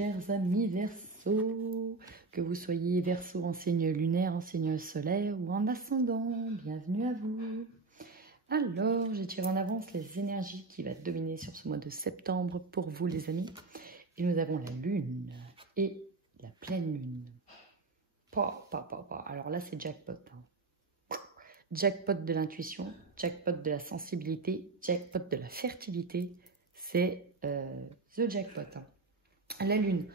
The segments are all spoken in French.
chers amis Verseau, que vous soyez Verseau en signe lunaire, en signe solaire ou en ascendant, bienvenue à vous. Alors, j'ai tiré en avance les énergies qui vont dominer sur ce mois de septembre pour vous les amis. Et nous avons la lune et la pleine lune. Alors là, c'est jackpot. Jackpot de l'intuition, jackpot de la sensibilité, jackpot de la fertilité. C'est the jackpot. La lune,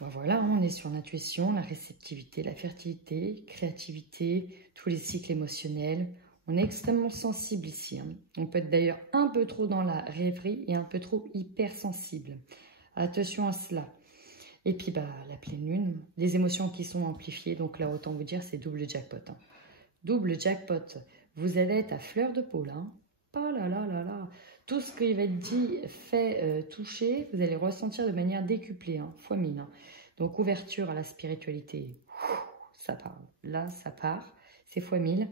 ben voilà, on est sur l'intuition, la réceptivité, la fertilité, créativité, tous les cycles émotionnels. On est extrêmement sensible ici. On peut être d'ailleurs un peu trop dans la rêverie et un peu trop hypersensible. Attention à cela. Et puis bah, la pleine lune, des émotions qui sont amplifiées. Donc là, autant vous dire, c'est double jackpot. Double jackpot. Vous allez être à fleur de peau là. Oh là là là là. Tout ce qui va être dit, fait, touché, vous allez ressentir de manière décuplée, fois 1000. Donc ouverture à la spiritualité, ça part. Là, ça part. C'est fois 1000.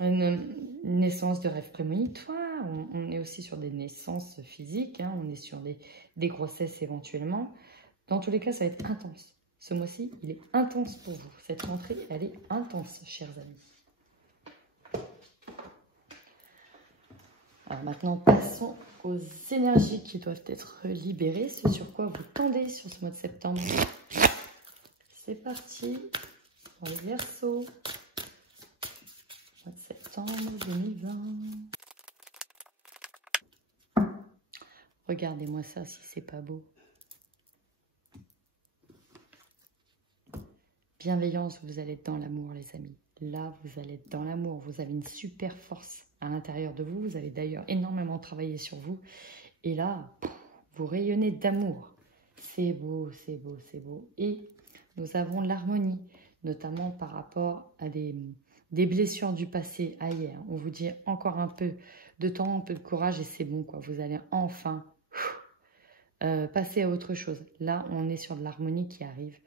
Une naissance de rêve prémonitoire. On est aussi sur des naissances physiques. On est sur des grossesses éventuellement. Dans tous les cas, ça va être intense. Ce mois-ci, il est intense pour vous. Cette rentrée, elle est intense, chers amis. Alors maintenant, passons aux énergies qui doivent être libérées. Ce sur quoi vous tendez sur ce mois de septembre. C'est parti pour les Verseaux. Mois de septembre 2020. Regardez-moi ça si c'est pas beau. Bienveillance, vous allez être dans l'amour, les amis. Là, vous allez être dans l'amour. Vous avez une super force à l'intérieur de vous. Vous allez d'ailleurs énormément travailler sur vous. Et là, vous rayonnez d'amour. C'est beau, c'est beau, c'est beau. Et nous avons l'harmonie, notamment par rapport à des blessures du passé. Aïe, on vous dit encore un peu de temps, un peu de courage et c'est bon, quoi. Vous allez enfin passer à autre chose. Là, on est sur de l'harmonie qui arrive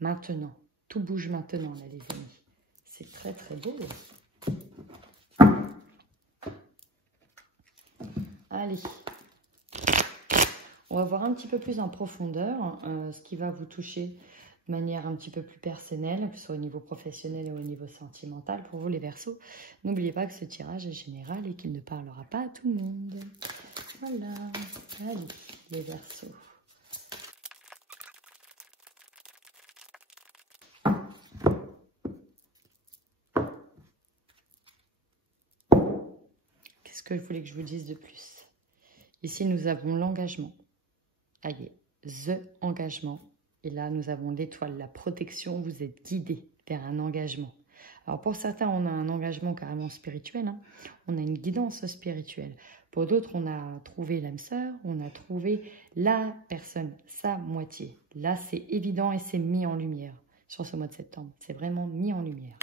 maintenant. Tout bouge maintenant, là, les amis. C'est très, très beau. Allez. On va voir un petit peu plus en profondeur ce qui va vous toucher de manière un petit peu plus personnelle, que ce soit au niveau professionnel et au niveau sentimental. Pour vous, les Verseaux, n'oubliez pas que ce tirage est général et qu'il ne parlera pas à tout le monde. Voilà. Allez, les Verseaux. Qu'est-ce que je voulais que je vous dise de plus? Ici, nous avons l'engagement. Allez, the engagement. Et là, nous avons l'étoile, la protection. Vous êtes guidé vers un engagement. Alors, pour certains, on a un engagement carrément spirituel. On a une guidance spirituelle. Pour d'autres, on a trouvé l'âme sœur. On a trouvé la personne, sa moitié. Là, c'est évident et c'est mis en lumière sur ce mois de septembre. C'est vraiment mis en lumière.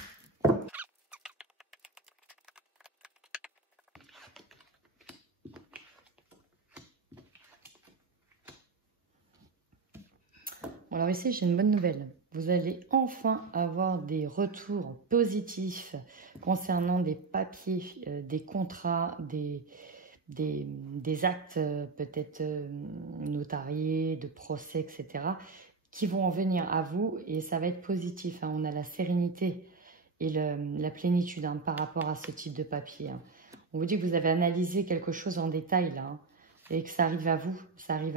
Alors ici, j'ai une bonne nouvelle. Vous allez enfin avoir des retours positifs concernant des papiers, des contrats, des actes peut-être notariés, de procès, etc. qui vont en venir à vous et ça va être positif. On a la sérénité et la plénitude par rapport à ce type de papier. On vous dit que vous avez analysé quelque chose en détail là et que ça arrive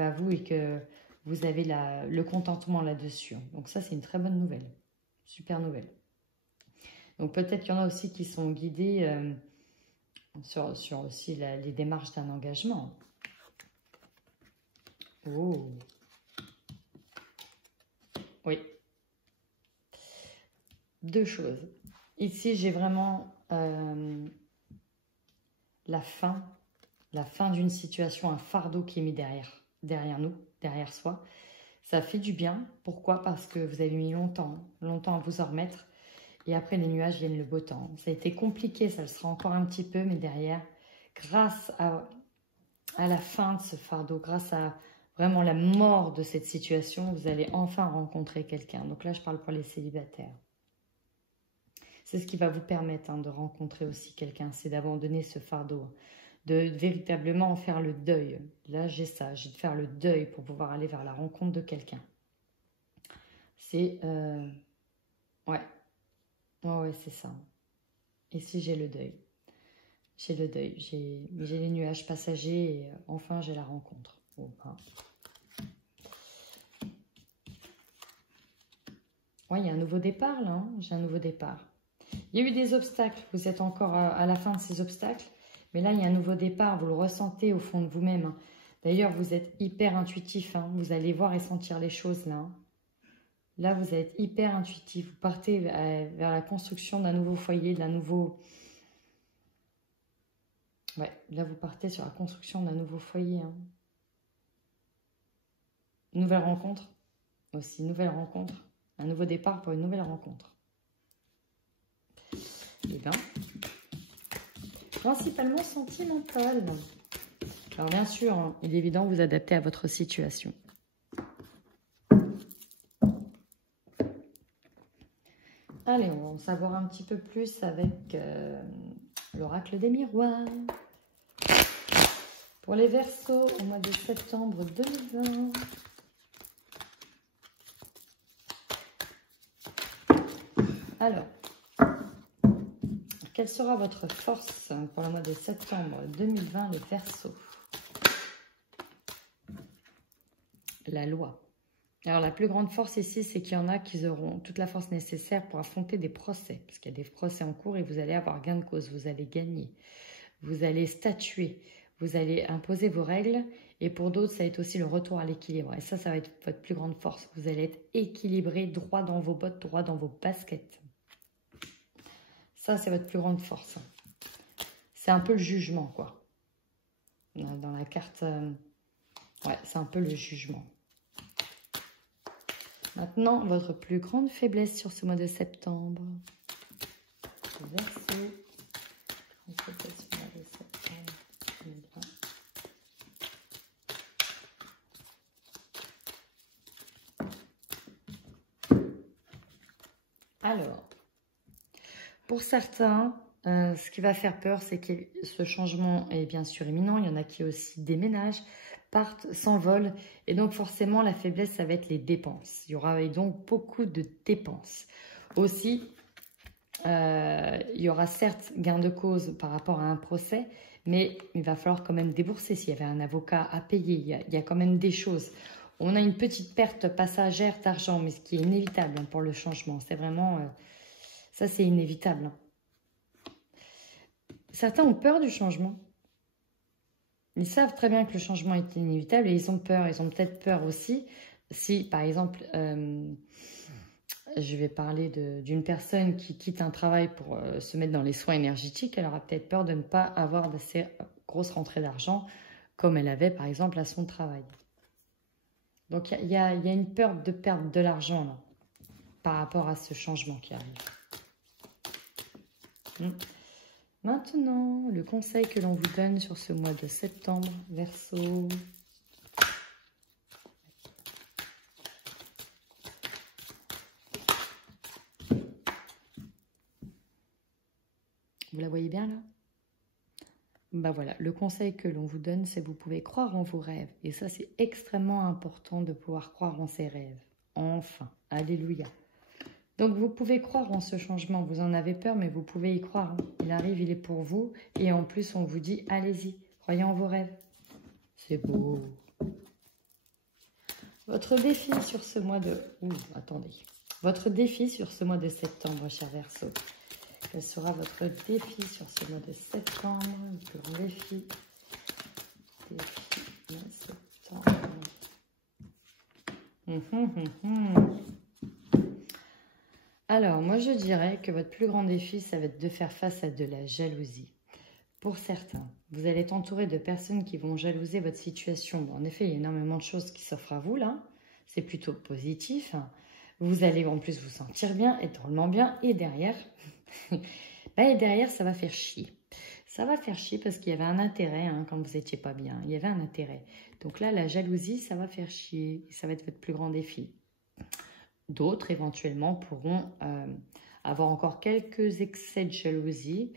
à vous et que vous avez le contentement là-dessus. Donc ça, c'est une très bonne nouvelle. Super nouvelle. Donc peut-être qu'il y en a aussi qui sont guidés sur aussi les démarches d'un engagement. Oh. Oui. Deux choses. Ici, j'ai vraiment la fin d'une situation, un fardeau qui est mis derrière nous, derrière soi. Ça fait du bien. Pourquoi? Parce que vous avez mis longtemps à vous en remettre. Et après, les nuages viennent le beau temps. Ça a été compliqué, ça le sera encore un petit peu, mais derrière, grâce à la fin de ce fardeau, grâce à vraiment la mort de cette situation, vous allez enfin rencontrer quelqu'un. Donc là, je parle pour les célibataires. C'est ce qui va vous permettre de rencontrer aussi quelqu'un, c'est d'abandonner ce fardeau, de véritablement en faire le deuil. Là, j'ai ça, j'ai de faire le deuil pour pouvoir aller vers la rencontre de quelqu'un. c'est... Ouais. Ouais, c'est ça. Ici, j'ai le deuil. J'ai le deuil. J'ai les nuages passagers et enfin, j'ai la rencontre. Bon, hein. Ouais, il y a un nouveau départ, là. Hein. J'ai un nouveau départ. Il y a eu des obstacles. Vous êtes encore à la fin de ces obstacles. Mais là, il y a un nouveau départ. Vous le ressentez au fond de vous-même. Hein. D'ailleurs, vous êtes hyper intuitif. Hein. Vous allez voir et sentir les choses, là. Hein. Là, vous êtes hyper intuitif. Vous partez vers la construction d'un nouveau foyer, d'un nouveau... Ouais, là, vous partez sur la construction d'un nouveau foyer. Hein. Nouvelle rencontre. Aussi, nouvelle rencontre. Un nouveau départ pour une nouvelle rencontre. Eh bien, principalement sentimental. Alors, bien sûr, hein, il est évident, vous adaptez à votre situation. Allez, on va en savoir un petit peu plus avec l'oracle des miroirs. Pour les Verseaux, au mois de septembre 2020. Alors, quelle sera votre force pour le mois de septembre 2020, les Verseaux? La loi. Alors, la plus grande force ici, c'est qu'il y en a qui auront toute la force nécessaire pour affronter des procès. Parce qu'il y a des procès en cours et vous allez avoir gain de cause. Vous allez gagner. Vous allez statuer. Vous allez imposer vos règles. Et pour d'autres, ça va être aussi le retour à l'équilibre. Et ça va être votre plus grande force. Vous allez être équilibré, droit dans vos bottes, droit dans vos baskets. Ça, c'est votre plus grande force. C'est un peu le jugement, quoi. Dans la carte... ouais, c'est un peu le jugement. Maintenant, votre plus grande faiblesse sur ce mois de septembre. Verseau. Alors, pour certains, ce qui va faire peur, c'est que ce changement est bien sûr imminent. Il y en a qui aussi déménagent, partent, s'envolent. Et donc forcément, la faiblesse, ça va être les dépenses. Il y aura donc beaucoup de dépenses. Aussi, il y aura certes gain de cause par rapport à un procès, mais il va falloir quand même débourser. S'il y avait un avocat à payer, il y a quand même des choses. On a une petite perte passagère d'argent, mais ce qui est inévitable pour le changement. C'est vraiment... ça, c'est inévitable. Certains ont peur du changement. Ils savent très bien que le changement est inévitable et ils ont peur. Ils ont peut-être peur aussi si, par exemple, je vais parler d'une personne qui quitte un travail pour se mettre dans les soins énergétiques. Elle aura peut-être peur de ne pas avoir d'assez grosse rentrée d'argent comme elle avait, par exemple, à son travail. Donc, il y a une peur de perdre de l'argent là, par rapport à ce changement qui arrive. Maintenant, le conseil que l'on vous donne sur ce mois de septembre, Verseau. Vous la voyez bien là? Ben voilà, le conseil que l'on vous donne, c'est que vous pouvez croire en vos rêves. Et ça, c'est extrêmement important de pouvoir croire en ses rêves. Enfin, alléluia. Donc, vous pouvez croire en ce changement. Vous en avez peur, mais vous pouvez y croire. Hein. Il arrive, il est pour vous. Et en plus, on vous dit, allez-y, croyez en vos rêves. C'est beau. Votre défi sur ce mois de... attendez. Votre défi sur ce mois de septembre, cher Verseau. Quel sera votre défi sur ce mois de septembre? Le plus grand défi. Défi de septembre. Alors, moi, je dirais que votre plus grand défi, ça va être de faire face à de la jalousie. Pour certains, vous allez être entouré de personnes qui vont jalouser votre situation. Bon, en effet, il y a énormément de choses qui s'offrent à vous, là. C'est plutôt positif. Vous allez en plus vous sentir bien, être drôlement bien. Et derrière, ça va faire chier. Ça va faire chier parce qu'il y avait un intérêt hein, quand vous n'étiez pas bien. Il y avait un intérêt. Donc là, la jalousie, ça va faire chier. Et ça va être votre plus grand défi. D'autres, éventuellement, pourront avoir encore quelques excès de jalousie.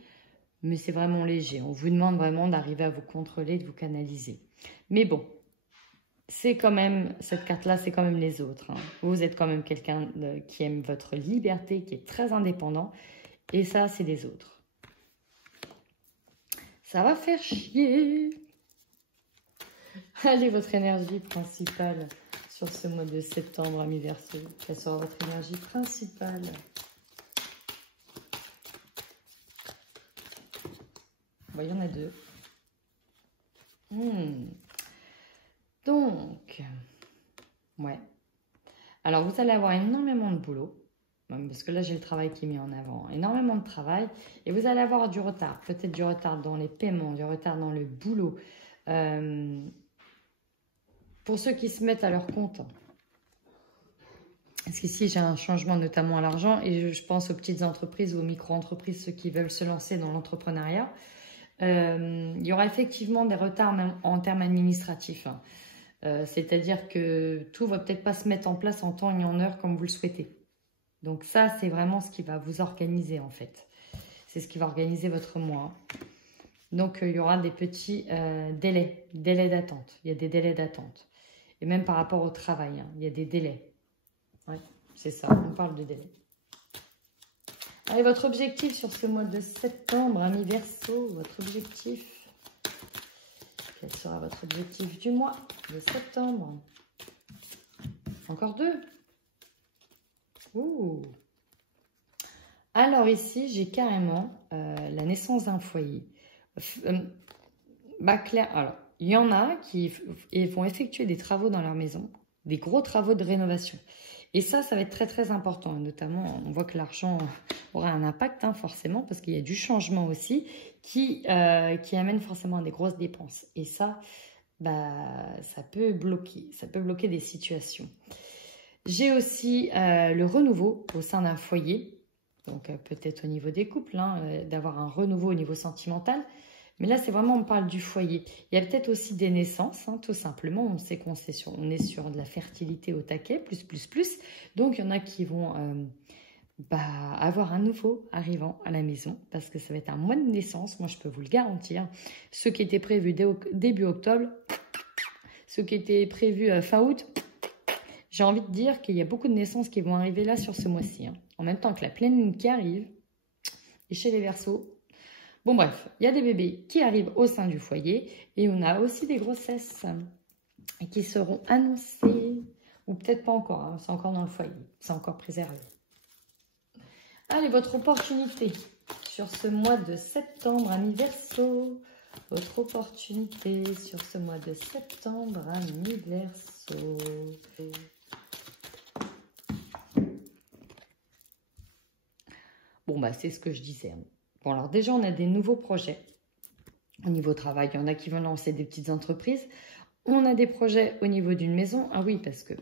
Mais c'est vraiment léger. On vous demande vraiment d'arriver à vous contrôler, de vous canaliser. Mais bon, c'est quand même, cette carte-là, c'est quand même les autres. Hein. Vous êtes quand même quelqu'un qui aime votre liberté, qui est très indépendant. Et ça, c'est les autres. Ça va faire chier. Allez, votre énergie principale sur ce mois de septembre, amis Verseau. Quelle sera votre énergie principale? Bon, il y en a deux. Donc, ouais. Alors, vous allez avoir énormément de boulot. Parce que là, j'ai le travail qui est mis en avant. Énormément de travail. Et vous allez avoir du retard. Peut-être du retard dans les paiements, du retard dans le boulot. Pour ceux qui se mettent à leur compte. Parce qu'ici, j'ai un changement notamment à l'argent. Et je pense aux petites entreprises ou aux micro-entreprises, ceux qui veulent se lancer dans l'entrepreneuriat. Il y aura effectivement des retards même en termes administratifs. Hein. C'est-à-dire que tout ne va peut-être pas se mettre en place en temps et en heure comme vous le souhaitez. Donc ça, c'est vraiment ce qui va vous organiser en fait. C'est ce qui va organiser votre mois. Donc il y aura des petits délais d'attente. Il y a des délais d'attente. Et même par rapport au travail, hein, il y a des délais. Ouais, c'est ça, on parle de délais. Allez, votre objectif sur ce mois de septembre, amis Verseau, votre objectif. Quel sera votre objectif du mois de septembre? Encore deux. Ouh. Alors ici, j'ai carrément la naissance d'un foyer. Claire, alors, il y en a qui vont effectuer des travaux dans leur maison, des gros travaux de rénovation. Et ça va être très très important. Notamment, on voit que l'argent aura un impact, hein, forcément, parce qu'il y a du changement aussi qui amène forcément à des grosses dépenses. Et ça, ça peut bloquer des situations. J'ai aussi le renouveau au sein d'un foyer, donc peut-être au niveau des couples, hein, d'avoir un renouveau au niveau sentimental. Mais là, c'est vraiment, on parle du foyer. Il y a peut-être aussi des naissances, hein, tout simplement. On sait qu'on est sur de la fertilité au taquet, plus. Donc, il y en a qui vont avoir un nouveau arrivant à la maison, parce que ça va être un mois de naissance, moi je peux vous le garantir. Ceux qui étaient prévus début octobre, ceux qui étaient prévus fin août, j'ai envie de dire qu'il y a beaucoup de naissances qui vont arriver là sur ce mois-ci. Hein. En même temps que la pleine lune qui arrive, et chez les Verseaux. Bon bref, il y a des bébés qui arrivent au sein du foyer, et on a aussi des grossesses qui seront annoncées, ou peut-être pas encore, hein, c'est encore dans le foyer, c'est encore préservé. Allez, votre opportunité sur ce mois de septembre, amis Verseau. Votre opportunité sur ce mois de septembre, amis Verseau. Bon, c'est ce que je disais. Bon, alors déjà, on a des nouveaux projets au niveau travail. Il y en a qui vont lancer des petites entreprises. On a des projets au niveau d'une maison. Ah oui, parce que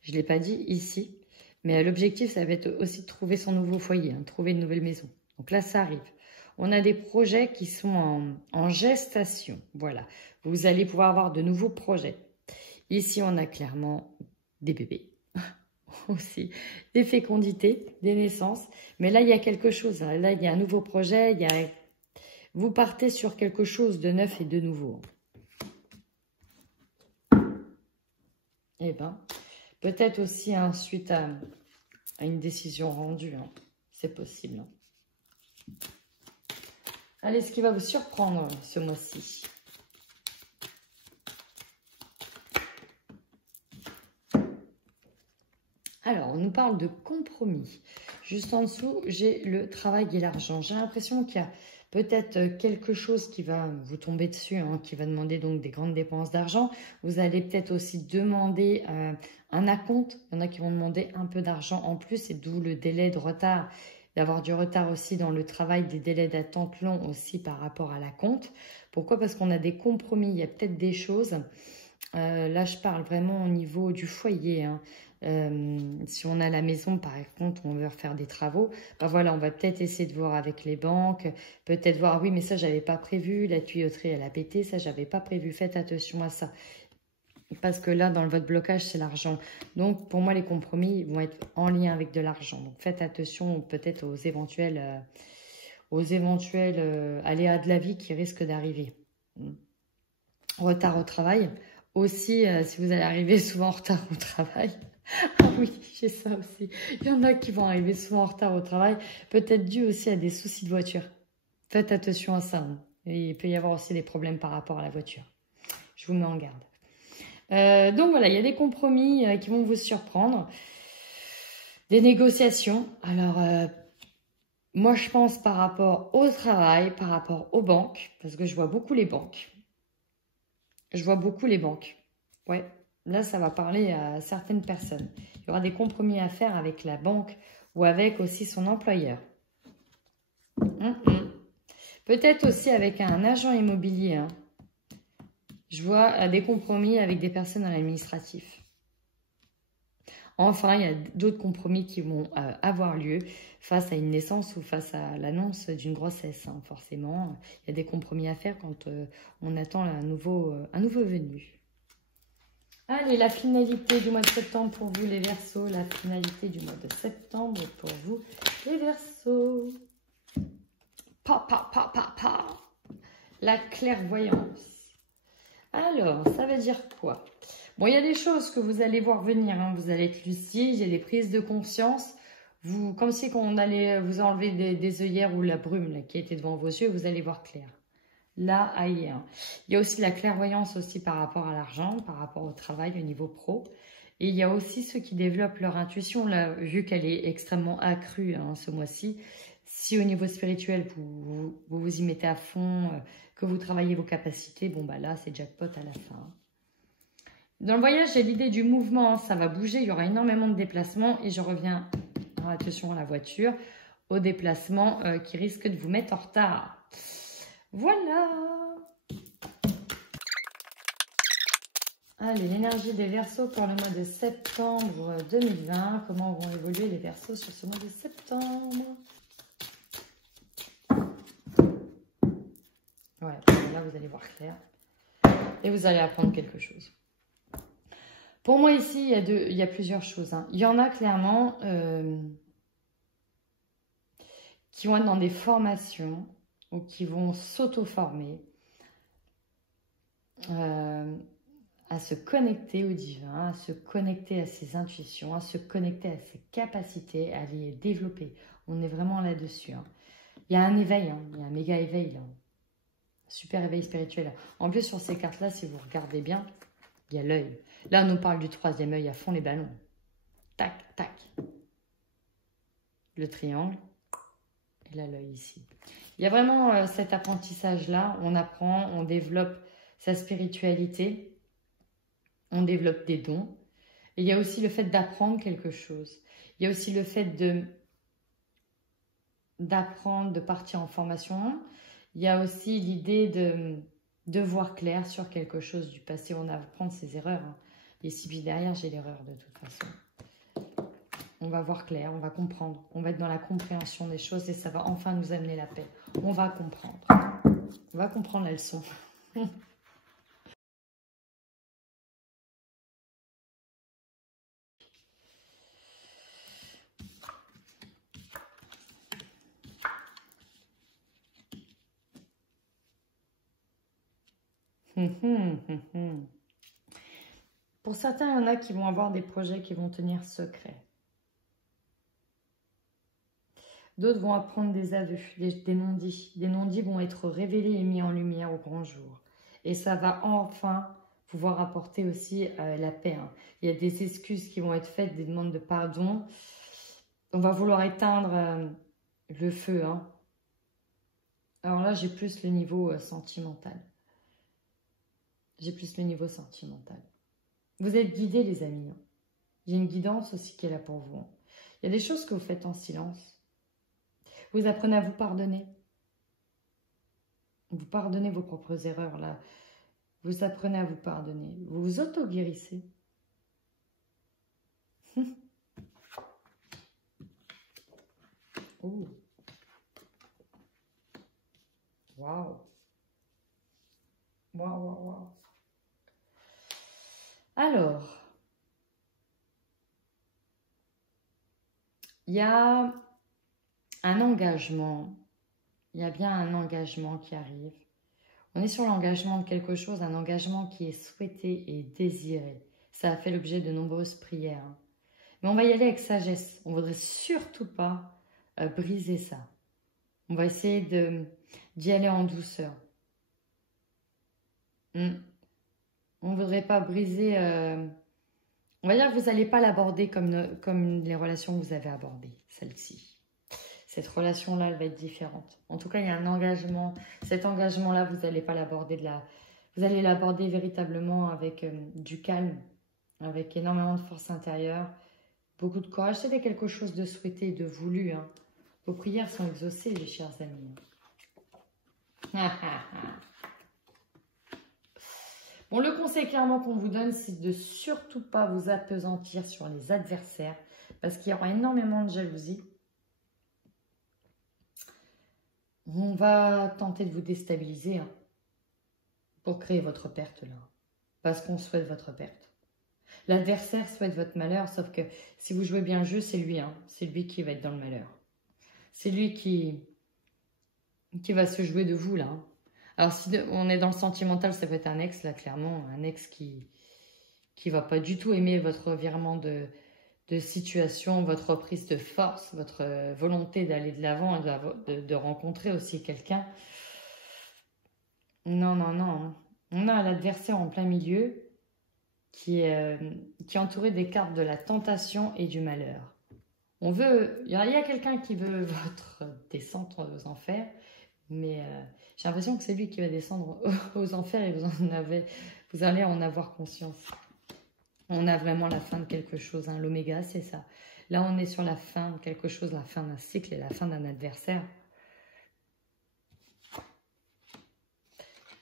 je ne l'ai pas dit ici. Mais l'objectif, ça va être aussi de trouver son nouveau foyer, hein, trouver une nouvelle maison. Donc là, ça arrive. On a des projets qui sont en gestation. Voilà. Vous allez pouvoir avoir de nouveaux projets. Ici, on a clairement des bébés. Aussi des fécondités, des naissances. Mais là, il y a quelque chose. Hein. Là, il y a un nouveau projet. Vous partez sur quelque chose de neuf et de nouveau. Eh bien, peut-être aussi hein, suite à une décision rendue. Hein. C'est possible. Hein. Allez, ce qui va vous surprendre ce mois-ci. Alors, on nous parle de compromis. Juste en dessous, j'ai le travail et l'argent. J'ai l'impression qu'il y a peut-être quelque chose qui va vous tomber dessus, hein, qui va demander donc des grandes dépenses d'argent. Vous allez peut-être aussi demander un acompte. Il y en a qui vont demander un peu d'argent en plus, et d'où le délai de retard, d'avoir du retard aussi dans le travail, des délais d'attente longs aussi par rapport à l'acompte. Pourquoi? Parce qu'on a des compromis. Il y a peut-être des choses. Là, je parle vraiment au niveau du foyer, hein. Si on a la maison, par contre, on veut refaire des travaux, voilà, on va peut-être essayer de voir avec les banques, peut-être voir, oui, mais ça, j'avais pas prévu, la tuyauterie, elle a pété, ça, j'avais pas prévu, faites attention à ça. Parce que là, dans votre blocage, c'est l'argent. Donc, pour moi, les compromis vont être en lien avec de l'argent. Donc, faites attention peut-être aux éventuels aléas de la vie qui risquent d'arriver. Retard au travail, Aussi, si vous allez arriver souvent en retard au travail. Ah oui, j'ai ça aussi. Il y en a qui vont arriver souvent en retard au travail, peut-être dû aussi à des soucis de voiture. Faites attention à ça, hein. Et il peut y avoir aussi des problèmes par rapport à la voiture. Je vous mets en garde. Donc voilà, il y a des compromis qui vont vous surprendre. Des négociations. Alors, moi je pense par rapport au travail, par rapport aux banques, parce que je vois beaucoup les banques. Je vois beaucoup les banques. Ouais, là ça va parler à certaines personnes. Il y aura des compromis à faire avec la banque ou avec aussi son employeur. Peut-être aussi avec un agent immobilier, hein. Je vois des compromis avec des personnes à l'administratif. Enfin, il y a d'autres compromis qui vont avoir lieu face à une naissance ou face à l'annonce d'une grossesse, hein, forcément. Il y a des compromis à faire quand on attend un nouveau venu. Allez, la finalité du mois de septembre pour vous les Verseaux. La finalité du mois de septembre pour vous les Verseaux. La clairvoyance. Alors, ça veut dire quoi? Bon, il y a des choses que vous allez voir venir, hein. Vous allez être lucide, il y a des prises de conscience. Vous, comme si on allait vous enlever des œillères ou la brume là, qui était devant vos yeux, vous allez voir clair. Là, ailleurs. Il y a aussi la clairvoyance aussi par rapport à l'argent, par rapport au travail au niveau pro. Et il y a aussi ceux qui développent leur intuition, là, vu qu'elle est extrêmement accrue, hein, ce mois-ci. Si au niveau spirituel, vous y mettez à fond, que vous travaillez vos capacités, bon bah là, c'est jackpot à la fin. Dans le voyage, j'ai l'idée du mouvement, hein, ça va bouger, il y aura énormément de déplacements et je reviens, attention à la voiture, aux déplacements qui risquent de vous mettre en retard. Voilà. Allez, l'énergie des Verseaux pour le mois de septembre 2020. Comment vont évoluer les Verseaux sur ce mois de septembre? Ouais, là vous allez voir clair. Et vous allez apprendre quelque chose. Pour moi ici, il y a plusieurs choses, hein. Il y en a clairement qui vont être dans des formations ou qui vont s'auto-former. À se connecter au divin, à se connecter à ses intuitions, à se connecter à ses capacités, à les développer. On est vraiment là-dessus, hein. Il y a un éveil, hein. Il y a un méga éveil, là. Super éveil spirituel. En plus, sur ces cartes-là, si vous regardez bien, il y a l'œil. Là, on nous parle du troisième œil à fond les ballons. Tac, tac. Le triangle. Et là, l'œil ici. Il y a vraiment cet apprentissage-là. On apprend, on développe sa spiritualité. On développe des dons. Et il y a aussi le fait d'apprendre quelque chose. Il y a aussi le fait d'apprendre, de partir en formation. Il y a aussi l'idée de voir clair sur quelque chose du passé. On apprend de ses erreurs, hein. Et si puis derrière, j'ai l'erreur de toute façon. On va voir clair, on va comprendre. On va être dans la compréhension des choses et ça va enfin nous amener la paix. On va comprendre. On va comprendre la leçon. Pour certains, il y en a qui vont avoir des projets qui vont tenir secret. D'autres vont apprendre des aveux, des non-dits. Des non-dits vont être révélés et mis en lumière au grand jour. Et ça va enfin pouvoir apporter aussi la paix, hein. Il y a des excuses qui vont être faites, des demandes de pardon. On va vouloir éteindre le feu, hein. Alors là, j'ai plus le niveau sentimental. J'ai plus le niveau sentimental. Vous êtes guidés, les amis, hein. Il y a une guidance aussi qui est là pour vous, hein. Il y a des choses que vous faites en silence. Vous apprenez à vous pardonner. Vous pardonnez vos propres erreurs, là. Vous apprenez à vous pardonner. Vous vous auto-guérissez. Oh. Waouh. Waouh, waouh, waouh. Alors, il y a un engagement. Il y a bien un engagement qui arrive On est sur l'engagement de quelque chose, un engagement qui est souhaité et désiré. Ça a fait l'objet de nombreuses prières. Mais on va y aller avec sagesse. On ne voudrait surtout pas briser ça. On va essayer d'y aller en douceur. On ne voudrait pas briser... on va dire que vous n'allez pas l'aborder comme les relations que vous avez abordées, celle-ci. Cette relation-là, elle va être différente. En tout cas, il y a un engagement. Cet engagement-là, vous n'allez pas l'aborder vous allez l'aborder véritablement avec du calme, avec énormément de force intérieure, beaucoup de courage. C'était quelque chose de souhaité, de voulu. Hein. Vos prières sont exaucées, les chers amis. Bon, le conseil clairement qu'on vous donne, c'est de surtout pas vous appesantir sur les adversaires, parce qu'il y aura énormément de jalousie. On va tenter de vous déstabiliser hein, pour créer votre perte là. Parce qu'on souhaite votre perte. L'adversaire souhaite votre malheur, sauf que si vous jouez bien le jeu, c'est lui. Hein, c'est lui qui va être dans le malheur. C'est lui qui va se jouer de vous là. Hein. Alors si on est dans le sentimental, ça peut être un ex là, clairement. Un ex qui va pas du tout aimer votre revirement de situation, votre prise de force, votre volonté d'aller de l'avant, de rencontrer aussi quelqu'un. Non, non, non. On a l'adversaire en plein milieu qui est entouré des cartes de la tentation et du malheur. Il y a quelqu'un qui veut votre descente aux enfers, mais j'ai l'impression que c'est lui qui va descendre aux enfers et vous allez en avoir conscience. On a vraiment la fin de quelque chose. Hein. L'oméga, c'est ça. Là, on est sur la fin de quelque chose, la fin d'un cycle et la fin d'un adversaire.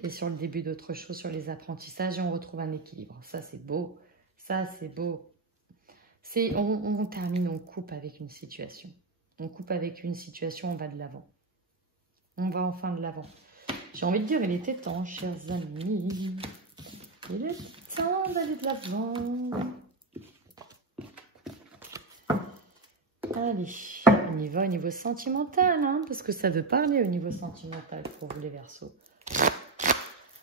Et sur le début d'autre chose, sur les apprentissages, et on retrouve un équilibre. Ça, c'est beau. Ça, c'est beau. On termine, on coupe avec une situation. On coupe avec une situation, on va de l'avant. On va enfin de l'avant. J'ai envie de dire, il était temps, chers amis. Il est temps d'aller de l'avant. Allez, on y va au niveau sentimental, hein, parce que ça veut parler au niveau sentimental pour vous les Verseaux.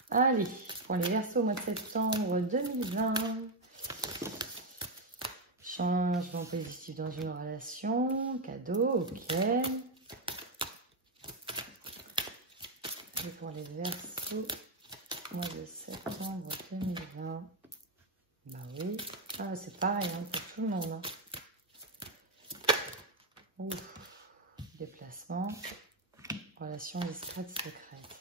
Allez, pour les Verseaux au mois de septembre 2020. Changement positif dans une relation, cadeau, ok. Et pour les Verseaux, mois de septembre 2020. Bah oui, ah, c'est pareil hein, pour tout le monde. Hein. Ouf. Déplacement, relation discrète, secrète.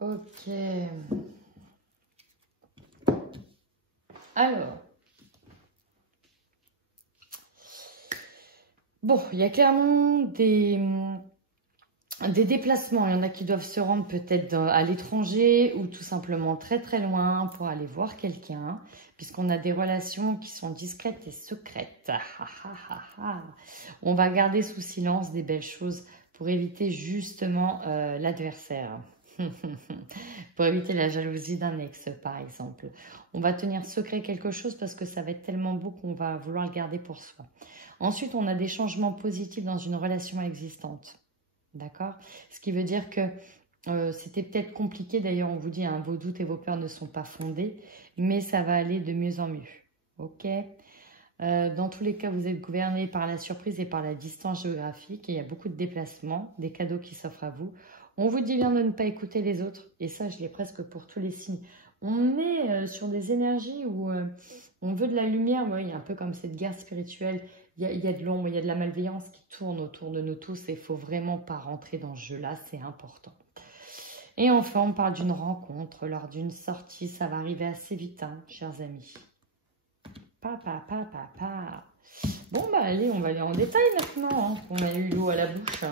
Ok. Alors. Bon, il y a clairement des déplacements. Il y en a qui doivent se rendre peut-être à l'étranger ou tout simplement très très loin pour aller voir quelqu'un. Puisqu'on a des relations qui sont discrètes et secrètes. On va garder sous silence des belles choses pour éviter justement l'adversaire. Pour éviter la jalousie d'un ex, par exemple. On va tenir secret quelque chose parce que ça va être tellement beau qu'on va vouloir le garder pour soi. Ensuite, on a des changements positifs dans une relation existante. D'accord? Ce qui veut dire que c'était peut-être compliqué. D'ailleurs, on vous dit, hein, vos doutes et vos peurs ne sont pas fondés. Mais ça va aller de mieux en mieux. Ok? Dans tous les cas, vous êtes gouverné par la surprise et par la distance géographique. Et il y a beaucoup de déplacements, des cadeaux qui s'offrent à vous. On vous dit bien de ne pas écouter les autres. Et ça, je l'ai presque pour tous les signes. On est sur des énergies où on veut de la lumière. Oui, il y a un peu comme cette guerre spirituelle. Il y a de l'ombre, il y a de la malveillance qui tourne autour de nous tous. Et il ne faut vraiment pas rentrer dans ce jeu-là. C'est important. Et enfin, on parle d'une rencontre lors d'une sortie. Ça va arriver assez vite, hein, chers amis. Bon, bah allez, on va aller en détail maintenant. Hein, on a eu l'eau à la bouche.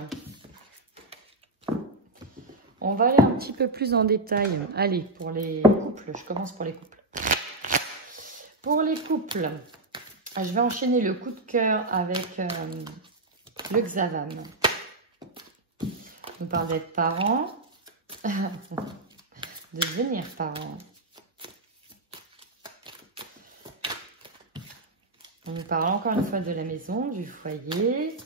On va aller un petit peu plus en détail. Allez, pour les couples, je commence pour les couples. Pour les couples, je vais enchaîner le coup de cœur avec le Xavam. On parle d'être parent, de devenir parent. On nous parle encore une fois de la maison, du foyer,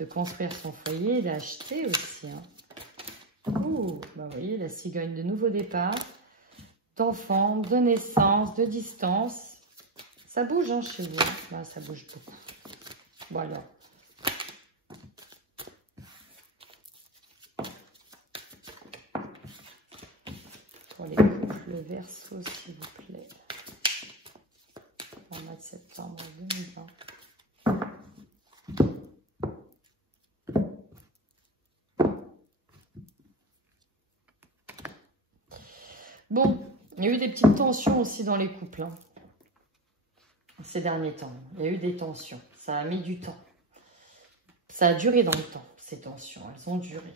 de construire son foyer, d'acheter aussi. Hein. Ouh, bah vous voyez, la cigogne de nouveau départ, d'enfants, de naissance, de distance. Ça bouge hein, chez vous. Là, ça bouge beaucoup. Voilà. Pour les couples Verseau, s'il vous plaît. En mois de septembre 2020. Bon, il y a eu des petites tensions aussi dans les couples. Hein, ces derniers temps. Il y a eu des tensions. Ça a mis du temps. Ça a duré dans le temps, ces tensions. Elles ont duré.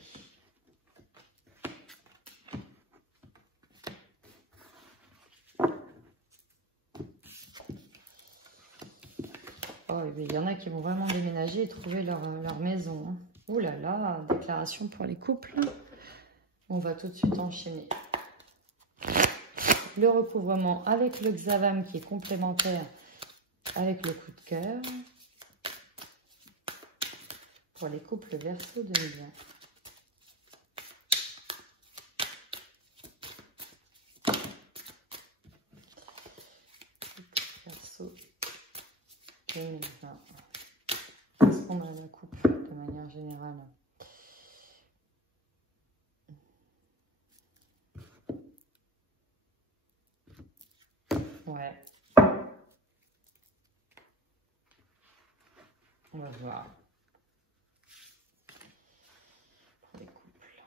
Oh, il y en a qui vont vraiment déménager et trouver leur maison. Hein. Ouh là là, déclaration pour les couples. On va tout de suite enchaîner. Le recouvrement avec le Xavam qui est complémentaire avec le coup de cœur. Pour les couples Verseau 2020. Verseau 2020. Correspondre à la couple de manière générale. Ouais. On va voir. Pour les couples.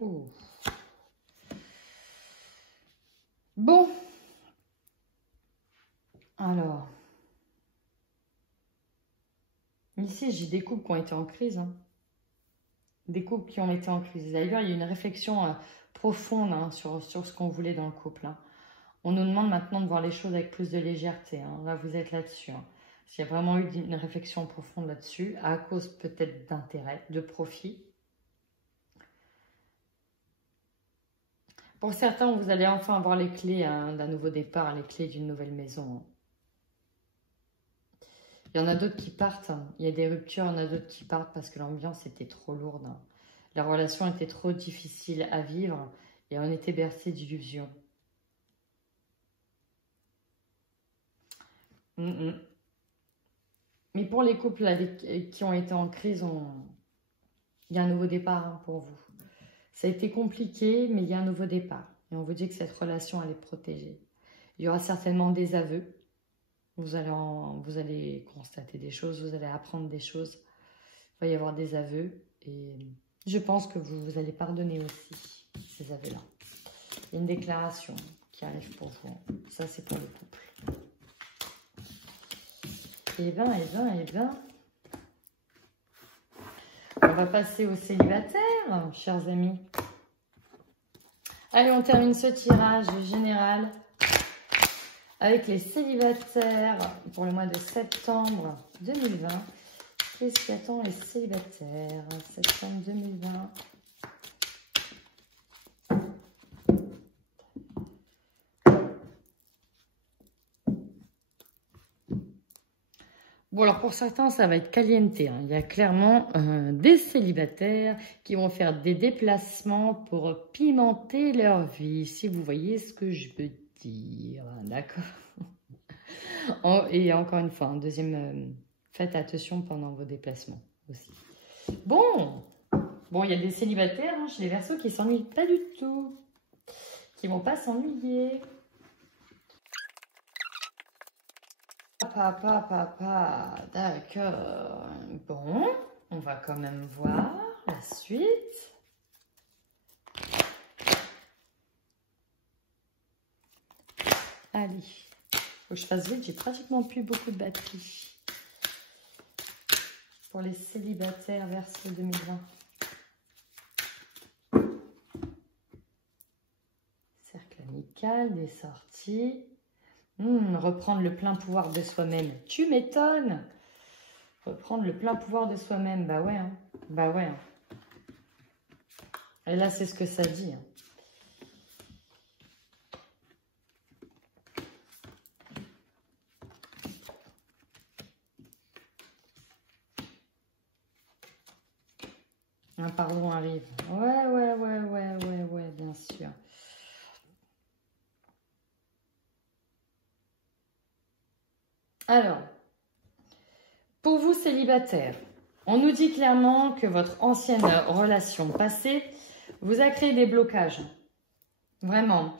Ouh. Bon. Alors. Ici, j'ai des couples qui ont été en crise. Hein. Des couples qui ont été en crise. D'ailleurs, il y a une réflexion profonde hein, sur ce qu'on voulait dans le couple. Hein. On nous demande maintenant de voir les choses avec plus de légèreté. Hein. Là, vous êtes là-dessus. Hein. Il y a vraiment eu une réflexion profonde là-dessus, à cause peut-être d'intérêt, de profit. Pour certains, vous allez enfin avoir les clés hein, d'un nouveau départ, les clés d'une nouvelle maison. Hein. Il y en a d'autres qui partent. Hein. Il y a des ruptures, il y en a d'autres qui partent parce que l'ambiance était trop lourde. Hein. La relation était trop difficile à vivre et on était bercé d'illusions. Mais pour les couples qui ont été en crise, il y a un nouveau départ hein, pour vous. Ça a été compliqué, mais il y a un nouveau départ. Et on vous dit que cette relation, elle est protégée. Il y aura certainement des aveux. Vous allez constater des choses, vous allez apprendre des choses. Il va y avoir des aveux. Et je pense que vous allez pardonner aussi ces aveux-là. Il y a une déclaration qui arrive pour vous. Ça, c'est pour le couple. Et bien. On va passer aux célibataires, chers amis. Allez, on termine ce tirage général avec les célibataires pour le mois de septembre 2020. Qu'est-ce qui attend les célibataires? Septembre 2020. Bon, alors pour certains, ça va être caliente. Hein. Il y a clairement des célibataires qui vont faire des déplacements pour pimenter leur vie, si vous voyez ce que je veux dire. D'accord. Et encore une fois, un deuxième, faites attention pendant vos déplacements aussi. Bon, il y a des célibataires hein, chez les Verseaux qui ne s'ennuient pas du tout, qui ne vont pas s'ennuyer. Papa, d'accord. Bon, on va quand même voir la suite. Allez, faut que je fasse vite, j'ai pratiquement plus beaucoup de batterie. Pour les célibataires Verseau 2020. Cercle amical, des sorties. Reprendre le plein pouvoir de soi-même. Tu m'étonnes. Reprendre le plein pouvoir de soi-même. Bah ouais. Hein. Bah ouais. Hein. Et là, c'est ce que ça dit. Hein. Un pardon arrive. Ouais, bien sûr. Alors, pour vous célibataires, on nous dit clairement que votre ancienne relation passée vous a créé des blocages. Vraiment.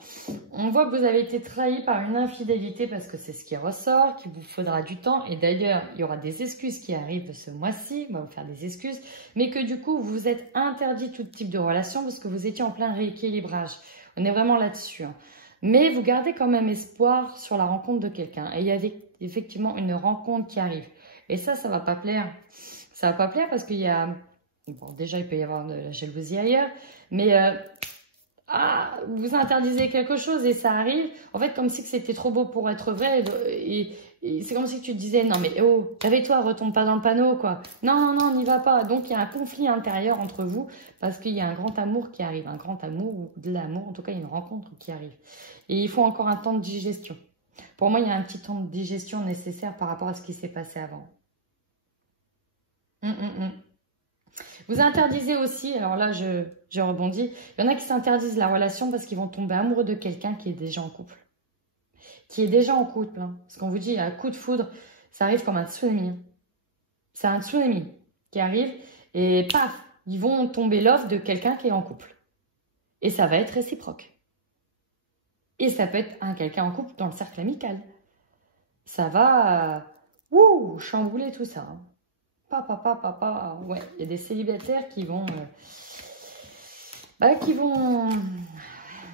On voit que vous avez été trahi par une infidélité parce que c'est ce qui ressort, qu'il vous faudra du temps. Et d'ailleurs, il y aura des excuses qui arrivent ce mois-ci. On va vous faire des excuses. Mais que du coup, vous êtes interdit tout type de relation parce que vous étiez en plein rééquilibrage. On est vraiment là-dessus. Hein. Mais vous gardez quand même espoir sur la rencontre de quelqu'un. Et il y a effectivement une rencontre qui arrive. Et ça va pas plaire. Ça va pas plaire parce qu'il y a... Bon, déjà, il peut y avoir de la jalousie ailleurs. Mais... vous interdisez quelque chose et ça arrive. En fait, comme si c'était trop beau pour être vrai. Et c'est comme si tu te disais, non mais oh, réveille-toi, retombe pas dans le panneau, quoi. Non, n'y va pas. Donc, il y a un conflit intérieur entre vous parce qu'il y a un grand amour qui arrive. Un grand amour ou de l'amour. En tout cas, il y a une rencontre qui arrive. Et il faut encore un temps de digestion. Pour moi, il y a un petit temps de digestion nécessaire par rapport à ce qui s'est passé avant. Vous interdisez aussi, alors là je rebondis, il y en a qui s'interdisent la relation parce qu'ils vont tomber amoureux de quelqu'un qui est déjà en couple. Qui est déjà en couple. Hein. Parce qu'on vous dit, un coup de foudre, ça arrive comme un tsunami. Hein. C'est un tsunami qui arrive et paf, ils vont tomber l'offre de quelqu'un qui est en couple. Et ça va être réciproque. Et ça peut être quelqu'un en couple dans le cercle amical. Ça va chambouler tout ça. Hein. Ouais, il y a des célibataires qui vont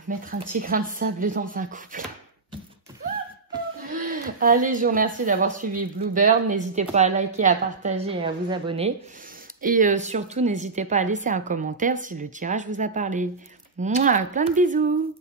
mettre un petit grain de sable dans un couple. Allez, je vous remercie d'avoir suivi Bluebird. N'hésitez pas à liker, à partager et à vous abonner. Et surtout, n'hésitez pas à laisser un commentaire si le tirage vous a parlé. Mouah, plein de bisous.